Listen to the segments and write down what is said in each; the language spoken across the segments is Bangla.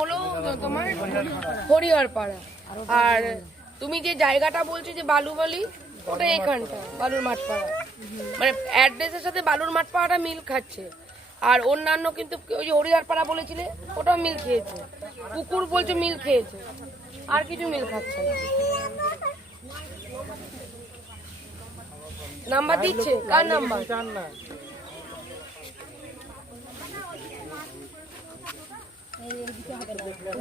হলো তোমার হরিহর পাড়া আর তুমি যে জায়গাটা বলছো যে বালুবালি, ওটা এখানটা, বালুর মাঠ পাড়া মানে অ্যাড্রেসের সাথে বালুর মাঠ পাড়াটা মিল খাচ্ছে। আর অন্যান্য কিন্তু ওই যে হরিহর পাড়া বলেছিলে, ওটাও মিল খেয়েছে। কুকুর বলছে মিল খেয়েছে, আর কিছু মিল খাচ্ছে নাম্বার দিচ্ছে? কার নাম্বার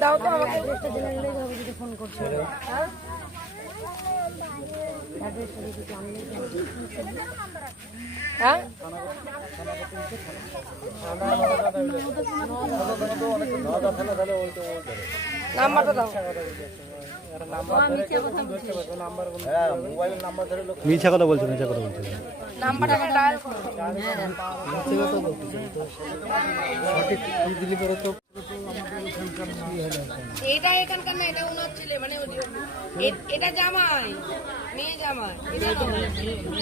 দাও তো আমাকে। হ্যাঁ? হ্যাঁ নাম্বারটা দাও। মিছা কথা বলছো মিছা কথা বলছো। নাম্বারটা ডায়াল করো। এটা এখানকার না, এটা ওনার ছেলে মানে এটা জামাই, মেয়ে জামাই।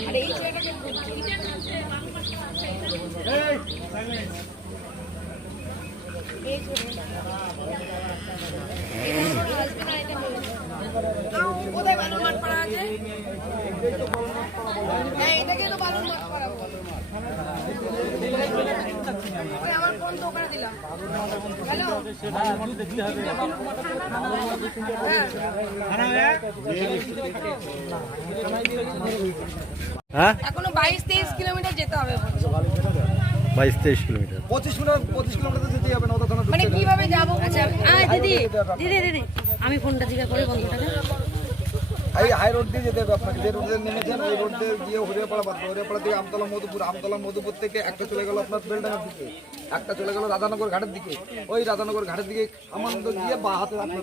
আর এই ছেলেটাকে এই ছেলেটা। এটা ওনার husband আর এটা মেয়ে। কোথায় বালুর মাঠ পাড়া আছে হ্যাঁ এটাকে তো বালুর মাঠ পাড়া বলে। ওই আমার ফোন তো ওখানে দিলাম হ্যালো হ্যাঁ এখনও বাইশ তেইশ কিলোমিটার যেতে হবে বাইশ তেইশ কিলোমিটার। পঁচিশ পঁচিশ কিলোমিটার যেতে হবে মানে কীভাবে যাব আচ্ছা দিদি দিদি দিদি। আমি ফোনটা জিজ্ঞাসা করে বন্ধুটাকে। এই হাই রোড দিয়ে যেতে হবে আপনাকে। যে রোড দিয়ে নেমেছেন ওই রোড দিয়ে গিয়ে হরিয়াপাড়া বাদ হরিয়াপাড়া থেকে আমতলা মধুপুর আমতলা মধুপুর থেকে একটা চলে গেল আপনার বেলডাঙ্গার দিকে। একটা চলে গেল রাধানগর ঘাটের দিকে। ওই রাধানগর ঘাটের দিকে আমান্দ গিয়ে বা হাতে আপনার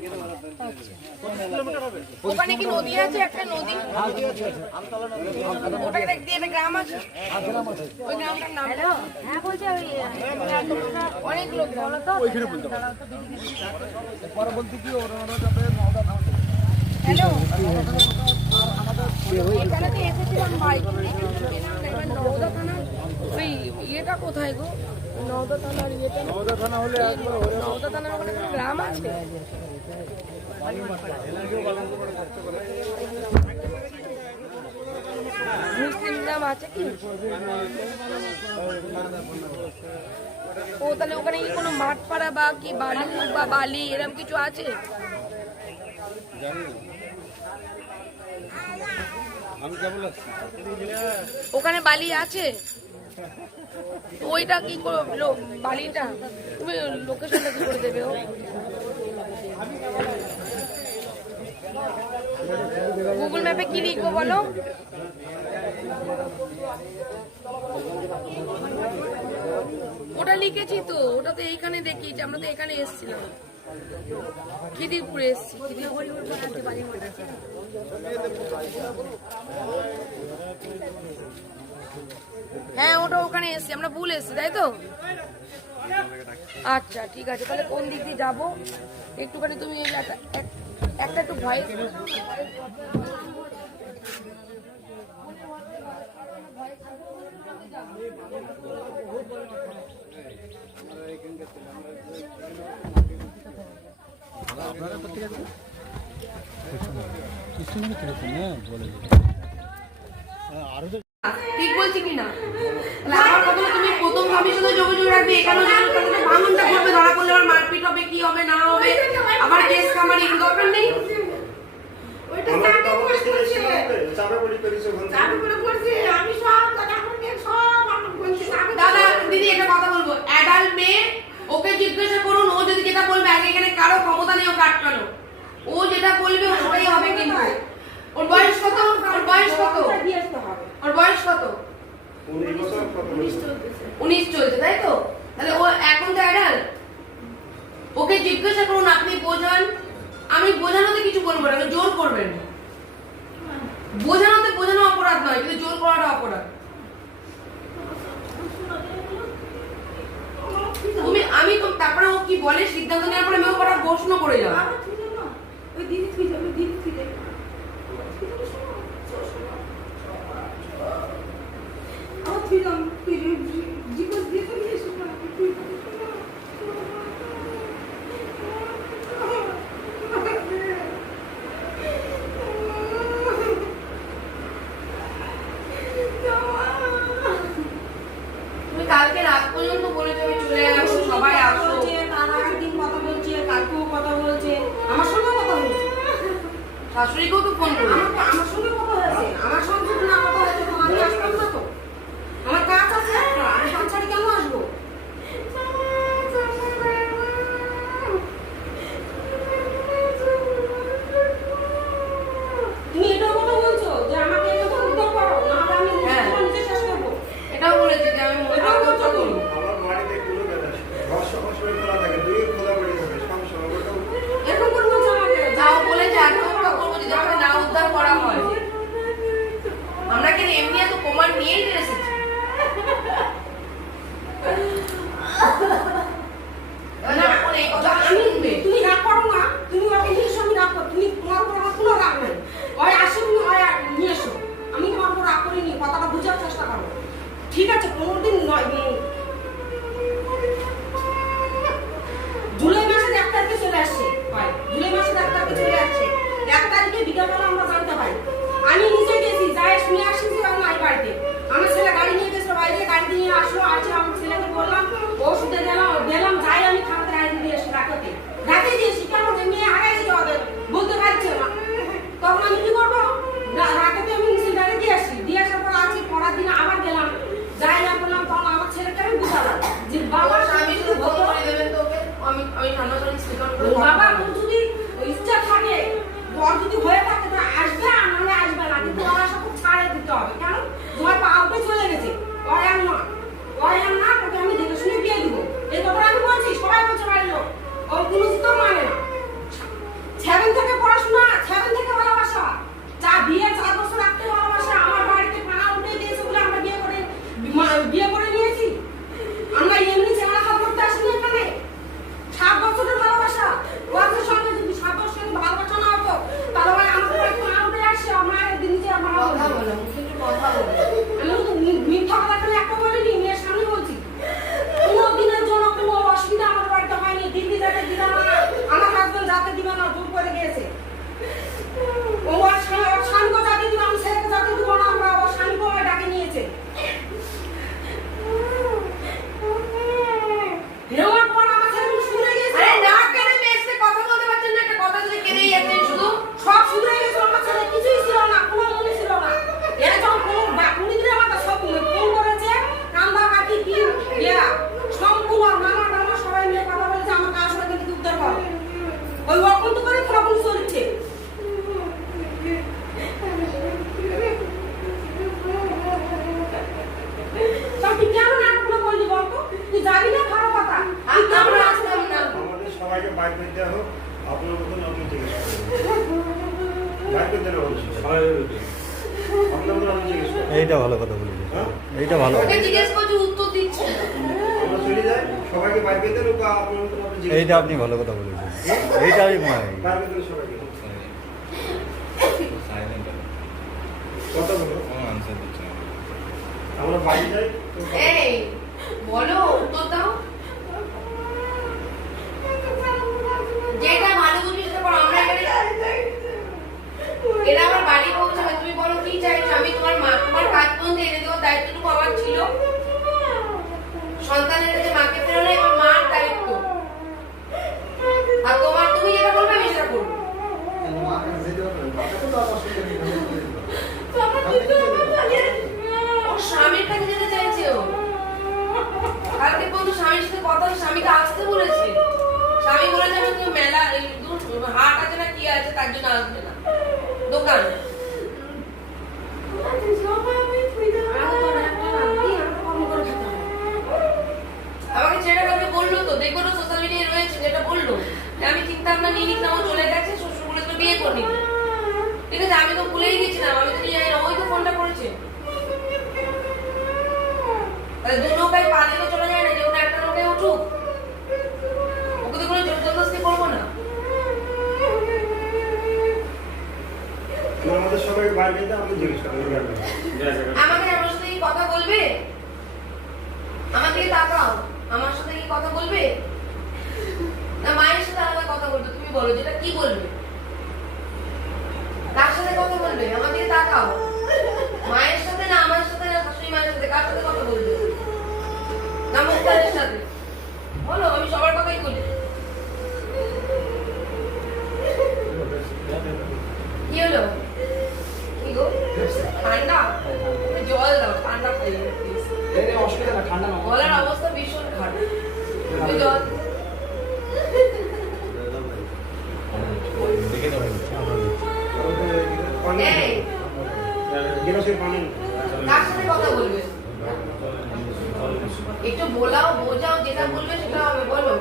ওখানে কি নদী আছে? একটা নদী। ওটা একটা দিয়ে একটা গ্রাম আছে। ওই গ্রামটার নাম হ্যাঁ বলছে ওই অনেকগুলো গ্রাম। পরে বলতে কি ওরা ওরা যাবে নওদা থানা হ্যালো এখানে তো এসেছিলাম ওই ইয়েটা কোথায় গো নওদা থানার ইয়েটা ওখানে কোনো গ্রাম আছে মুসলিম গ্রাম আছে কি ও তাহলে ওখানে কি কোনো মাঠ পাড়া বা কি বালু বা বালি এরকম কিছু আছে ওখানে বালি আছে? ওইটা কি করে, লো- বালিটা? তুমি লোকেশনটা কি করে দেবে ও? গুগল ম্যাপে কি লিখব বলো? ওটা লিখেছি তো, ওটা তো এইখানে দেখিয়েছি আমরা তো এখানে এসেছিলাম। খিদিরপুরে এসেছি। খিদিরপুর হ্যাঁ ওটা ওখানে এসেছি। আমরা ভুল এসেছি, তাই তো? আচ্ছা ঠিক আছে। তাহলে কোন দিক দিয়ে যাব? একটুখানি তুমি একটা, এক- একটা ভয় ঠিক বলছি কি না আমার কথা তুমি প্রথম স্বামীর সাথে যোগাযোগ রাখবে এখানে ভাঙনটা করবে ধরা করলে আবার মারপিট হবে কি হবে না হবে আবার কেস আমার ইন দরকার নেই? দাদা দিদি একটা কথা বলব অ্যাডাল্ট মেয়ে ওকে জিজ্ঞাসা করুন ও যদি যেটা বলবে আগে এখানে কারও ক্ষমতা নেই ওকে আটকানো ও যেটা বলবে ওটাই হবে কিন্তু ওর বয়স কত? ওর বয়স কত? ওর বয়স কত? উনিশ চলছে তাই তো? তাহলে ও এখন তো অ্যাডাল্ট ওকে জিজ্ঞাসা করুন আপনি বোঝান? আমি বোঝানোতে কিছু বলব না জোর করবেন। বোঝানোতে বোঝানো অপরাধ নয় কিন্তু জোর করাটা অপরাধ। তুমি আমি তো তারপরে ও কি বলে? সিদ্ধান্ত নেওয়ার পরে আমি ও কটা প্রশ্ন করে যাব। ওই দিদি তুই আপনি ভালো কথা বলেছেন। এইটা আমি মানে যেটা এটা আমার তুমি বলো আমি তোমার মা কাজ এনে আমার ছিল। সন্তানের মাকে মাকে ফেরানো এবার মার দায়িত্ব। আর তোমার তুমি যেটা বলবে আমি সেটা করব। যেতে চাইছে ও। কালকে বন্ধু স্বামীর সাথে কথা স্বামীকে আসতে বলেছে। স্বামী বলে যাবে কেউ মেলা হাট আছে না কি আছে তার জন্য আসবে না। দোকান। আমাকে ছেড়ে কাউকে বলল তো দেখো না তার মানে নামও চলে গেছে শ্বশুর তো বিয়ে করনি ঠিক আছে আমি তো ভুলেই গেছিলাম আমি তো জানি না ওই তো ফোনটা করেছে। দু নৌকায় পা দিলে চলে যায় না যে কোনো একটা নৌকায় উঠুক। ওকে তো কোনো জোর জবরদস্তি করব না। আমাদের সবাই বাইরে আমি জিজ্ঞেস করব কি বলবে? তার সাথে কথা বলবে? আমার দিকে তাকাও। মায়ের সাথে না আমার সাথে না শাশুড়ি মায়ের সাথে? কার সাথে কথা বলবে? সাথে। বলো আমি সবার কথাই বলি। কি হলো? কি গো? ঠান্ডা? জল দাও ঠান্ডা খাইয়ে অসুবিধা ঠান্ডা গলার অবস্থা ভীষণ খারাপ। জল একটু বোলাও বোঝাও যেটা বলবে সেটা হবে বলো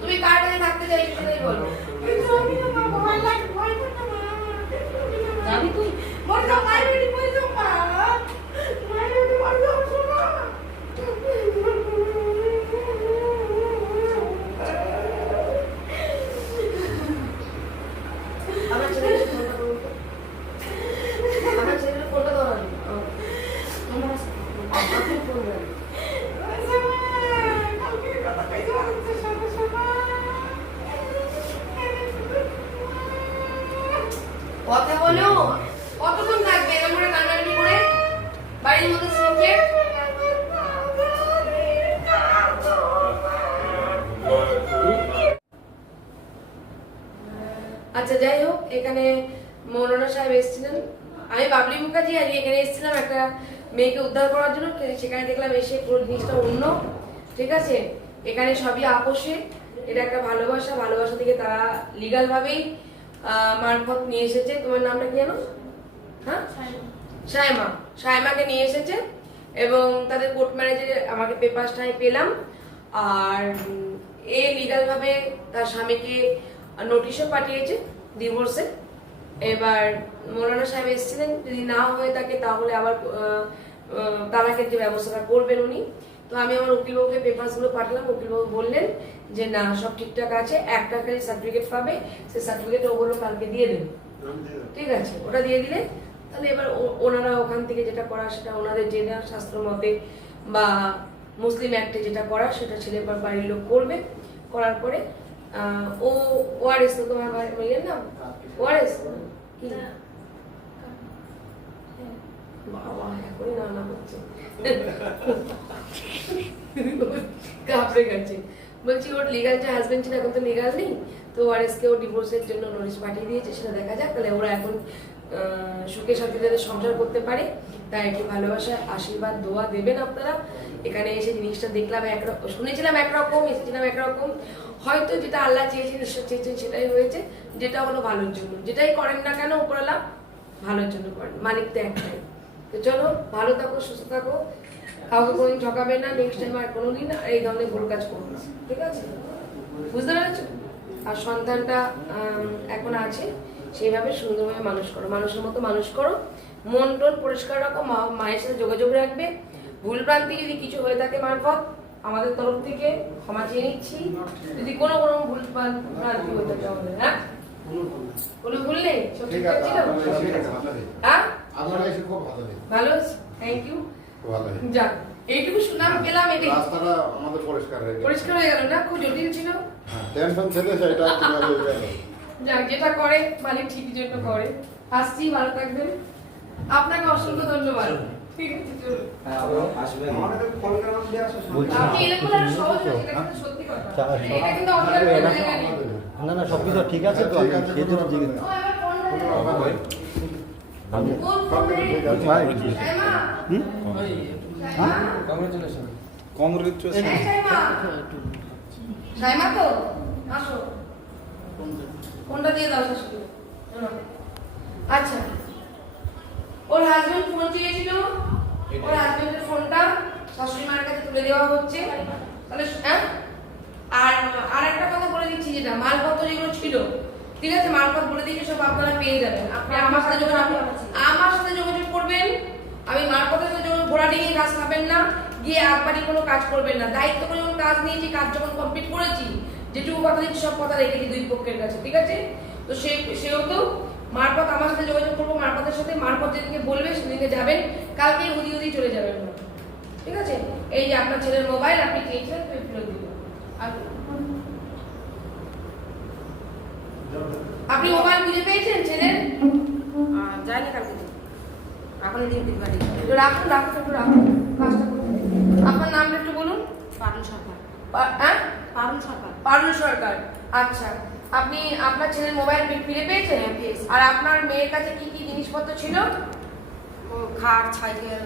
তুমি কার কাছে থাকতে চাই সেটাই বলো যাবি তুই আচ্ছা যাই হোক এখানে মৌলানা সাহেব এসেছিলেন। আমি বাবলি মুখার্জি আর এখানে এসেছিলাম একটা মেয়েকে উদ্ধার করার জন্য। সেখানে দেখলাম এসে পুরো জিনিসটা অন্য। ঠিক আছে? এখানে সবই আপোষে। এটা একটা ভালোবাসা। ভালোবাসা থেকে তারা লিগাল ভাবেই মারফত নিয়ে এসেছে। তোমার নামটা কি জানো? হ্যাঁ? সায়মা। সায়মাকে নিয়ে এসেছে এবং তাদের কোর্ট ম্যারেজে আমাকে পেপারসটাই পেলাম। আর এ লিগাল ভাবে তার স্বামীকে নোটিশও পাঠিয়েছে ডিভোর্সে এবার মৌলানা সাহেব এসেছিলেন, যদি না হয়ে থাকে তাহলে আবার তালাকের যে ব্যবস্থাটা করবেন উনি। তো আমি আমার উকিলবাবুকে পেপারসগুলো পাঠালাম, উকিলবাবু বললেন যে, না, সব ঠিকঠাক আছে, একটা খালি সার্টিফিকেট পাবে সেই সার্টিফিকেট ও বলল কালকে দিয়ে দেবে। ঠিক আছে, ওটা দিয়ে দিলে, তাহলে এবার ওনারা ওখান থেকে যেটা করা সেটা ওনাদের জেনে শাস্ত্র মতে বা মুসলিম অ্যাক্টে যেটা করা সেটা ছেলে বাড়ির লোক করবে। করার পরে ও তো তোমার মেয়ের নাম ওআরএস কি? বাবা এখনই রান্না করছে। কাপড়ে গেছে। বলছি ওর লিগাল যে হাজবেন্ড ছিল এখন তো লিগাল নেই। তো ও ডিভোর্সের জন্য নোটিশ পাঠিয়ে দিয়েছে সেটা দেখা যাক। তাহলে ওরা এখন আহ, সুখে সাথে যাতে সংসার করতে পারে। তাই একটি ভালোবাসা আশীর্বাদ দোয়া দেবেন আপনারা। এখানে এসে জিনিসটা দেখলাম একরকম শুনেছিলাম একরকম এসেছিলাম একরকম। হয়তো যেটা আল্লাহ চেয়েছেন, ঈশ্বর চেয়েছেন, সেটাই হয়েছে। যেটা হলো ভালোর জন্য। যেটাই করেন না কেন, উপরওয়ালা ভালোর জন্য করেন। মালিক তো একটাই। তো চলো, ভালো থাকো, সুস্থ থাকো। কাউকে কোনোদিন ঠকাবে না নেক্সট টাইম আর কোনোদিন এই ধরনের ভুল কাজ করব না। ঠিক আছে? বুঝতে পেরেছ? আর সন্তানটা এখন আছে, সেইভাবে সুন্দরভাবে মানুষ করো। মানুষের মতো মানুষ করো। মন টন পরিষ্কার রাখো মায়ের সাথে যোগাযোগ রাখবে। ভুল ভ্রান্তি যদি কিছু হয়ে থাকে মারফত আমাদের তরফ থেকে ক্ষমা চেয়ে নিচ্ছি। যদি কোনো কোনো ভুল ভ্রান- ভ্রান্তি আমাদের হ্যাঁ? কোনো ভুল নেই? সব ঠিক ছিল? ঠিক হ্যাঁ? ভালো থ্যাংক ইউ যাক এইটুকু সুনাম পেলাম এটাই। রাস্তাটা আমাদের পরিষ্কার হয়ে পরিষ্কার হয়ে গেল না? খুব জটিল ছিল। হ্যাঁ টেনশন ছিল সেটা কীভাবে হয়ে গেল? যাক যেটা করে মালিক ঠিকই জন্য করে। আসছি ভালো থাকবেন। আপনাকে অসংখ্য ধন্যবাদ। জায়গায় নেই। না না সব কিছু ঠিক আছে তো আমি ঠিক আছে, সেই জন্য জিজ্ঞেস। হ্যাঁ। আচ্ছা। ওর হাজবেন্ড ফোন চেয়েছিল। ওর হাজবেন্ডের ফোনটা শাশুড়ি মায়ের কাছে তুলে দেওয়া হচ্ছে। তাহলে হ্যাঁ? আর আর একটা কথা বলে দিচ্ছি যেটা মালপত্র যেগুলো ছিল ঠিক আছে? মালপত্র বলে দিচ্ছি সব আপনারা পেয়ে যাবেন। আপনি আমার সাথে যোগাযোগ আমার সাথে যোগাযোগ করবেন। আমি মালপত্রের সাথে যোগাযোগ ঘোড়া ডিঙিয়ে কাজ খাবেন না গিয়ে একবারই কোনো কাজ করবেন না। দায়িত্ব করে যখন কাজ নিয়েছি কাজ যখন কমপ্লিট করেছি যেটুকু কথা দিচ্ছি সব কথা রেখেছি দুই পক্ষের কাছে ঠিক আছে? তো সে সেহেতু মারপথ আমার সাথে যোগাযোগ করব মারপথের সাথে মারপথ যেদিকে বলবে সেদিকে যাবেন। কালকে উদি উদি চলে যাবেন। ঠিক আছে? এই যে আপনার ছেলের মোবাইল আপনি তুমি ফেরত দিবেন আর আপনি মোবাইল খুঁজে পেয়েছেন ছেলের? আহ, যাই না কালকে এখন দিতে পারি। একটু রাখুন রাখুন একটু রাখুন। কাজটা করুন। আপনার নামটা একটু বলুন। পারুল সরকার। হ্যাঁ? পারুল সরকার। পারুল সরকার। আচ্ছা। আপনি আপনার ছেলের মোবাইল ফিরে পেয়েছেন? আর আপনার মেয়ের কাছে কি কি জিনিসপত্র ছিল? ও খাট সাইকেল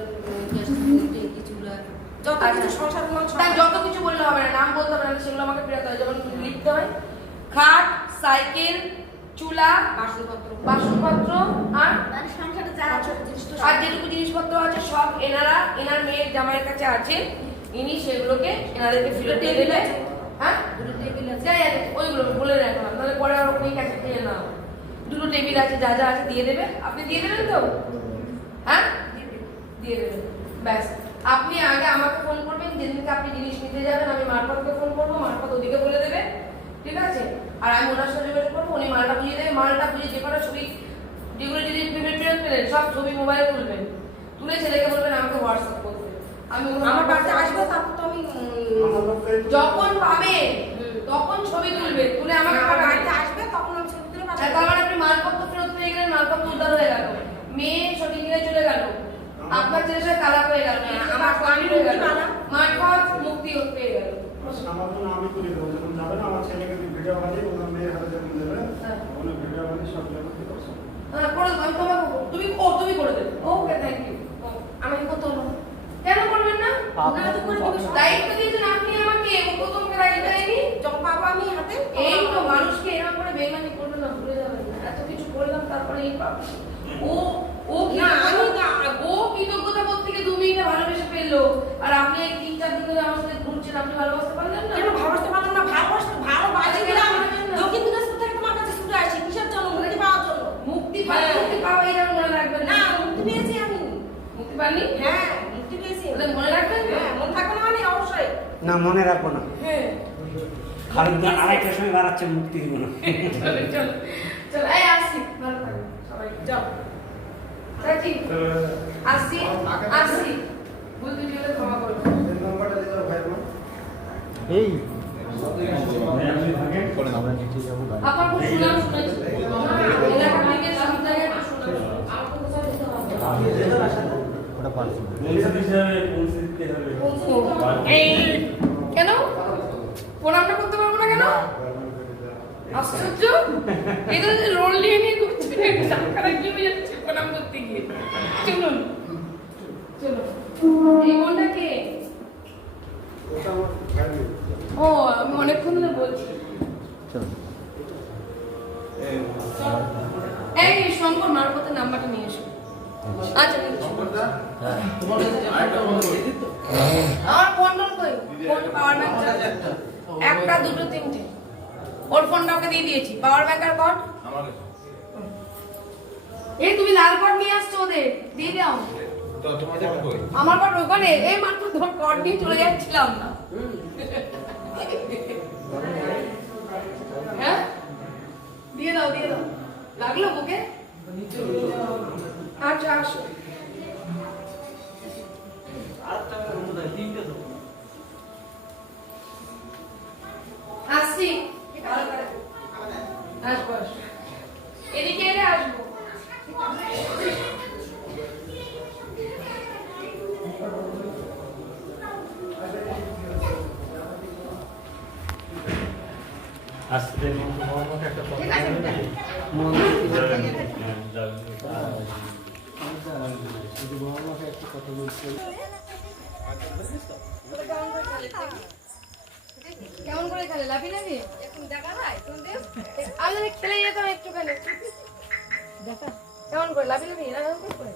চুলা যত কিছু সংসার তাই যত কিছু বললে হবে না নাম বলতে হবে না সেগুলো আমাকে ফেরাতে হয় যেমন লিখতে হয় খাট সাইকেল চুলা বাসনপত্র। বাসনপত্র আর? সংসারে যা আর যেটুকু জিনিসপত্র আছে সব এনারা এনার মেয়ের জামাইয়ের কাছে আছে। ইনি সেগুলোকে এনাদেরকে ফিরে দিয়ে দেবে হ্যাঁ? দুটো টেবিল আছে। ওইগুলো বলে রাখলাম তাহলে পরে আর ওই কাছে খেয়ে না দুটো টেবিল আছে, যা যা আছে দিয়ে দেবে। আপনি দিয়ে দেবেন তো? হ্যাঁ? দিয়ে দেবেন। ব্যাস। আপনি আগে আমাকে ফোন করবেন, যেদিনকে আপনি জিনিস নিতে যাবেন, আমি মারফতকে ফোন করব, মারফত ওদিকে বলে দেবে। ঠিক আছে? আর আমি ওনার সাথে যোগাযোগ করব, উনি মালটা বুঝিয়ে দেবে। মালটা বুঝিয়ে যে কটা ছবি যেগুলো যদি পেমেন্ট ফেরত পেলেন সব ছবি মোবাইলে তুলবেন। তুলে ছেলেকে বলবেন, আমাকে হোয়াটসঅ্যাপ করতে। আমি আমার বাড়িতে আসবে তারপর তো আমি যখন পাবে তখন ছবি তুলবে তুলে আমার বাড়িতে আসবে তখন আমি ছবি তুলে আচ্ছা, পাঠাবো তার মানে আপনি মালপত্র ফেরত পেয়ে গেলেন মালপত্র উদ্ধার হয়ে গেল। মেয়ে সঠিক জায়গায় চলে গেল। আপনার ছেলের সাথে তালাক হয়ে গেল। আমার স্বামী হয়ে গেল। মারফত মুক্তি পেয়ে গেল। আমার আমি করে দেবো যখন যাবেন আমার ছেলেকে ভিডিও বানিয়ে ওনার মেয়ের হাতে যখন দেবে হ্যাঁ। ভিডিও বানিয়ে সব জায়গা থেকে হ্যাঁ করে দেবো তোমাকে তুমি ও তুমি করে দেবে। ওকে থ্যাংক ইউ আমাকে করতে। কেন করবেন না আপনারা তো করে। দায়িত্ব দিয়েছেন আপনি আমাকে ও তো তোমাকে দায়িত্ব দেয়নি যখন পাবো আমি হাতে এই তো মানুষকে এরকম করে বেমানি করবে না ভুলে যাবেন না। এত কিছু করলাম তারপরে এই পাপ ও ও কি না, আমি না। ও কৃতজ্ঞতা বোধ থেকে দু মিনিটে ভালোবেসে ফেলল আর আপনি এই তিন চার দিন ধরে আমার সাথে ঘুরছেন আপনি ভালোবাসতে পারলেন না কেন ভালোবাসতে পারলাম না ভালোবাসতে ভালোবাসতে দিলাম দক্ষিণ দিনাজপুর থেকে তোমার কাছে ছুটে আসি কিসের জন্য মুক্তি পাওয়ার জন্য মুক্তি পাওয়া হ্যাঁ। মুক্তি পাওয়া এই যেমন মনে রাখবেন না মুক্তি পেয়েছি আমি মুক্তি পাননি হ্যাঁ মুক্তি পেয়েছি তাহলে মনে রাখবেন তো? হ্যাঁ মন থাকবে না মানে অবশ্যই না মনে রাখব না। হ্যাঁ। খালি আড়াইটার সময় বাড়াচ্ছে মুক্তি দিব না। চলো চলো চলো এই আসি ভালো সবাই যাও। আসি আসি। ভুল হলে ক্ষমা দিতে ভাই এই হবে? না। ওটা পারছি এই। কেন? প্রণামটা করতে পারব না কেন? আশ্চর্য? এটা যে রোল নিয়ে নিয়ে ঘুরছে চাকাটা কি হয়ে যাচ্ছে প্রণাম করতে গিয়ে। চলুন। চলো এই বোনটা কে? ওটা আমার ভাই ও আমি অনেকক্ষণ ধরে বলছি। চলো এই শঙ্কর মারফতের নাম্বারটা নিয়ে এসো। আচ্ছা কই ফোন পাওয়ার ব্যাংক একটা দুটো তিনটে। ওর ফোনটা ওকে দিয়ে দিয়েছি। পাওয়ার ব্যাংক আর কর্ড এই তুমি লাল কর্ড নিয়ে আসছো ওদের। দিয়ে দাও। আমার কর্ড ওখানে। এই মাত্র তোমার কর্ড নিয়ে চলে যাচ্ছিলাম না। হ্যাঁ? দিয়ে দাও দিয়ে দাও। লাগল বুকে আচ্ছা আসো। আসছি এদিকে এলে আসব। আসতে ঠিক আছে শুধু একটা কথা বলতে কেমন করে খেলে লাফি লাফি এখন দেখা যায় আমি যদি খেলে যেতাম একটুখানি। দেখা। কেমন করে লাফি লাফি কেমন করে?